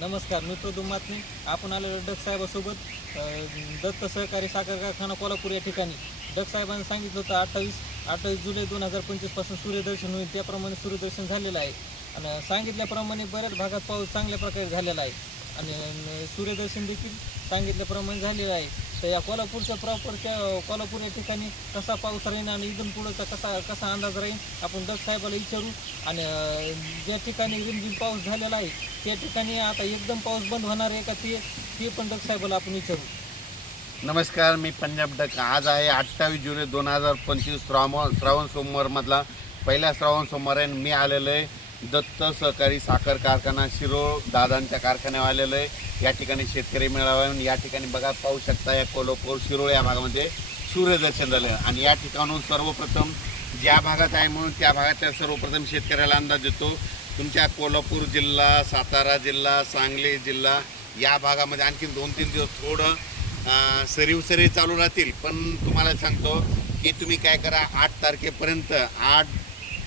नमस्कार मी प्रदूम मातने आपण आलेलो डक साहेबासोबत. दत्त सहकारी साखर कारखाना कोल्हापूर या ठिकाणी. डक साहेबांनी सांगितलं होतं अठ्ठावीस अठ्ठावीस जुलै दोन हजार पंचवीसपासून सूर्यदर्शन होईल. त्याप्रमाणे सूर्यदर्शन झालेलं आहे. आणि सांगितल्याप्रमाणे बऱ्याच भागात पाऊस चांगल्या प्रकारे झालेला आहे. आणि सूर्यदर्शन देखील सांगितल्याप्रमाणे झालेलं आहे. तर या कोल्हापूरच्या प्रॉपरच्या कोल्हापूर या ठिकाणी कसा पाऊस राहील आणि इथून पुढंचा कसा कसा अंदाज राहील आपण दत्त साहेबाला विचारू. आणि ज्या ठिकाणी रिमझिम पाऊस झालेला आहे त्या ठिकाणी आता एकदम पाऊस बंद होणार आहे का ते ते पण दत्त साहेबाला आपण विचारू. नमस्कार मी पंजाब डक. आज आहे अठ्ठावीस जुलै दोन हजार पंचवीस श्रावण श्रावण सोमवारमधला पहिला श्रावण सोमवार आहे आणि मी आलेलो आहे दत्त सहकारी साखर कारखाना शिरोळ दादांच्या कारखान्यावर आलेलं आहे. या ठिकाणी शेतकरी मेळावा आहे या ठिकाणी बघा पाहू शकता या कोल्हापूर शिरोळ या भागामध्ये सूर्यदर्शन झालं आणि या ठिकाणून सर्वप्रथम ज्या भागात आहे म्हणून त्या भागातल्या सर्वप्रथम शेतकऱ्याला अंदाज देतो तुमच्या कोल्हापूर जिल्हा सातारा जिल्हा सांगली जिल्हा या भागामध्ये आणखी दोन तीन दिवस थोडं सरीवसरी चालू राहतील. पण तुम्हाला सांगतो की तुम्ही काय करा आठ तारखेपर्यंत आठ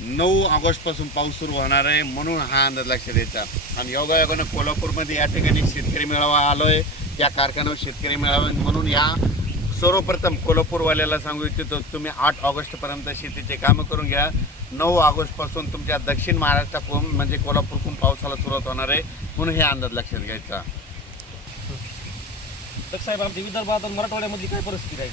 नऊ ऑगस्टपासून पाऊस सुरू होणार आहे म्हणून हा अंदाज लक्षात द्यायचा आणि योगायोगानं कोल्हापूरमध्ये या ठिकाणी शेतकरी मेळावा आलो आहे या कारखान्यावर शेतकरी मेळावा म्हणून या सर्वप्रथम कोल्हापूरवाल्याला सांगू इच्छितो तुम्ही आठ ऑगस्टपर्यंत शेतीचे कामं करून घ्या. नऊ ऑगस्टपासून तुमच्या दक्षिण महाराष्ट्राकडून म्हणजे कोल्हापूरकडून पावसाला सुरुवात होणार आहे म्हणून हे अंदाज लक्षात घ्यायचा. साहेब आमच्या विदर्भात मराठवाड्यामधली काय परिस्थिती राहील?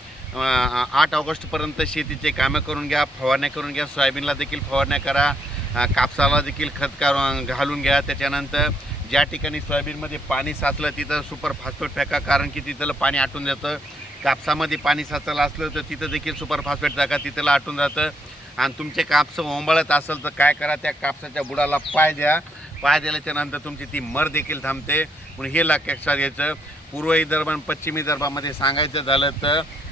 आठ ऑगस्टपर्यंत शेतीचे कामं करून घ्या फवारण्या करून घ्या सोयाबीनला देखील फवारण्या करा कापसाला देखील खत का- घालून घ्या. त्याच्यानंतर ज्या ठिकाणी सोयाबीनमध्ये पाणी साचलं तिथं सुपर फास्फेट फेका कारण की तिथलं पाणी आटून जातं. कापसामध्ये पाणी साचलं असलं तर तिथं देखील सुपर फास्फेट टाका तिथलं आटून जातं. आणि तुमचे कापसं ओंबळत असेल तर काय करा त्या कापसाच्या बुडाला पाय द्या. पाय दिल्याच्या नंतर तुमची ती मर देखील थांबते. म्हणून हे लक्षात घ्यायचं. पूर्व विदर्भ आणि दरबारमध्ये विदर्भामध्ये सांगायचं झालं तर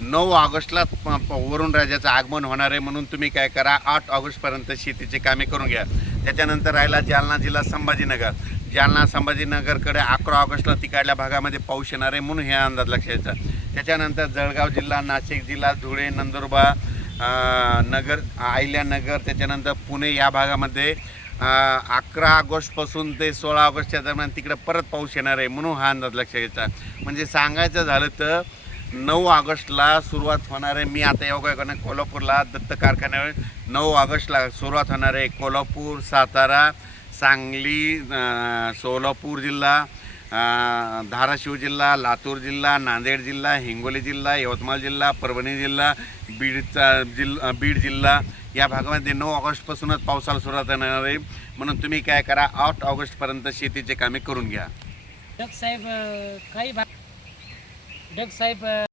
नऊ ऑगस्टला प- प- वरुण राजाचं आगमन होणार आहे म्हणून तुम्ही काय करा आठ ऑगस्टपर्यंत शेतीचे कामे करून घ्या. त्याच्यानंतर राहिला जालना जिल्हा संभाजीनगर. जालना संभाजीनगरकडे अकरा ऑगस्टला तिकडल्या भागामध्ये पाऊस येणार आहे म्हणून हे अंदाज लक्षात त्याच्यानंतर जळगाव जिल्हा नाशिक जिल्हा धुळे नंदुरबार नगर अहिल्यानगर त्याच्यानंतर पुणे या भागामध्ये अकरा ऑगस्टपासून ते सोळा ऑगस्टच्या दरम्यान तिकडे परत पाऊस येणार आहे म्हणून हा अंदाज लक्षात घ्यायचा म्हणजे सांगायचं झालं तर नऊ ऑगस्टला सुरुवात होणार आहे. मी आता योगायोगाने कोल्हापूरला दत्त कारखान्यावर नऊ ऑगस्टला सुरुवात होणार आहे. कोल्हापूर सातारा सांगली सोलापूर जिल्हा धाराशिव जिल्हा लातूर जिल्हा नांदेड जिल्हा हिंगोली जिल्हा यवतमाळ जिल्हा परभणी जिल्हा बीडचा जिल्हा बीड जिल्हा या भागामध्ये नऊ ऑगस्टपासूनच पावसाला सुरुवात होणार आहे. म्हणून तुम्ही काय करा आठ ऑगस्टपर्यंत शेतीचे कामे करून घ्या. साहेब काही भाग ડગ સાહેબ